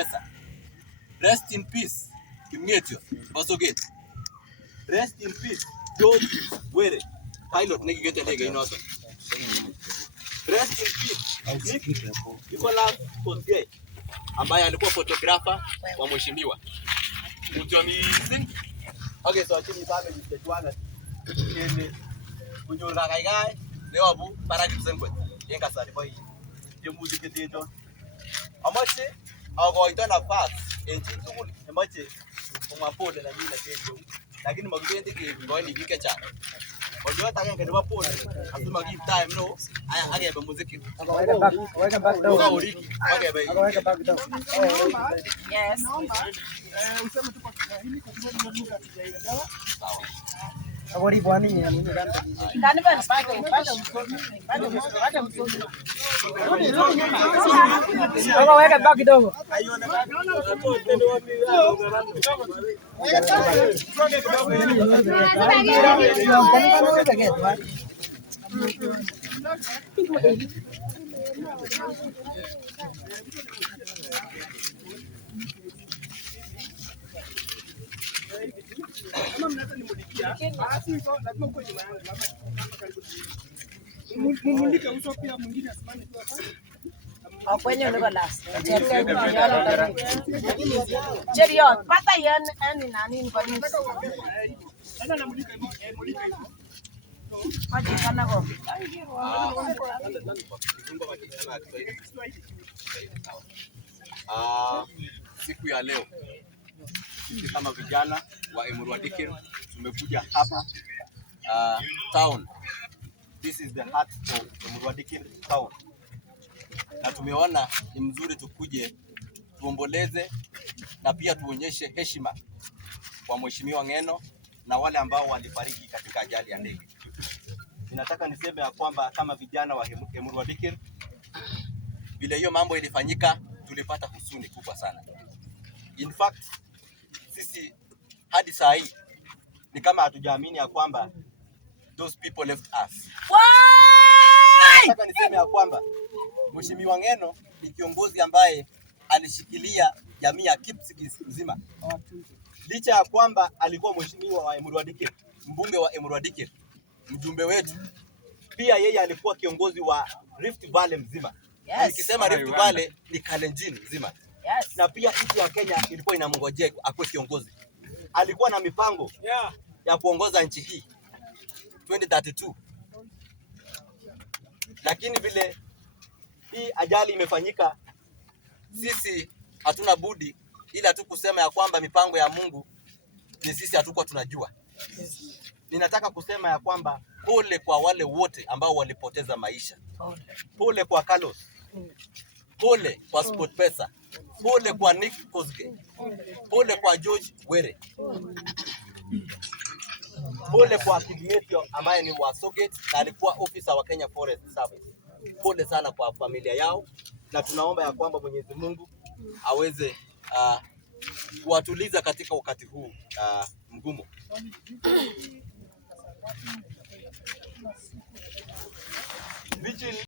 Pesa. Rest in peace. Kimngetio. Basogate. Rest in peace. George Were. Pilot negigete ndege inoto. Rest in peace. Nicholas Kosgei ambaye alikuwa photographer wa mheshimiwa. Mtuamizi. Okay, so actually family is Juana. Kene kunyola kaigai leo abu paraki msengwe. Yenga sari boy. Ye muziki tejo. Amache agoito nafasi enchi tugul amache kumapole na nyina tejo. Lakini magende ke ngoni bikecha. Ojo takenge nebo pole. Asuma give time no. Aya agebe muziki. Weka back down. Weka back down. Yes. Useme tu kwa Kiswahili kwa sababu ndio lugha hatujaelewa. Sawa. Awali bwana ni nini ganda? Ndani bado msomi. Baba weka back kidogo. Kama mnaweza nimulikia, basi hivyo lazima uko nyuma yangu hapa karibu. Mumulike uso pia mwingine asimame tu hapa. Kwenye niko last. Cherio, pata yani nani ni kwa nini? Sasa namulika hivyo, mulika hivyo. Maji kana go. Siku ya leo sisi kama vijana wa Emurua Dikir tumekuja hapa town. This is the heart of Emurua Dikir town. Na tumeona ni mzuri tukuje tuomboleze na pia tuonyeshe heshima kwa Mheshimiwa Ng'eno na wale ambao walifariki katika ajali ya ndege. Ninataka niseme ya kwamba kama vijana wa Emurua Dikir, vile hiyo mambo ilifanyika tulipata huzuni kubwa sana. In fact, sisi hadi saa hii ni kama hatujaamini ya kwamba those people left us. Nataka niseme ya kwamba Mheshimiwa Ng'eno ni kiongozi ambaye alishikilia jamii ya Kipsigis mzima. Licha ya kwamba alikuwa mheshimiwa wa Emurua Dikir, mbunge wa Emurua Dikir, mjumbe wetu, pia yeye alikuwa kiongozi wa Rift Valley mzima. Yes. Nikisema Rift Valley ni Kalenjin mzima. Yes. Na pia nchi ya Kenya ilikuwa inamngojea akuwe kiongozi. Alikuwa na mipango ya kuongoza nchi hii 2032. Lakini vile hii ajali imefanyika, sisi hatuna budi ila tu kusema ya kwamba mipango ya Mungu ni sisi hatukuwa tunajua. Ninataka kusema ya kwamba pole kwa wale wote ambao walipoteza maisha. Pole kwa Carlos. Pole kwa SportPesa. Pole kwa Nick Kosgei. Pole kwa George Were. Pole kwa Kimngetio ambaye ni wa Sogate na alikuwa ofisa wa Kenya Forest Service. Pole sana kwa familia yao na tunaomba ya kwamba Mwenyezi Mungu aweze kuwatuliza katika wakati huu mgumu.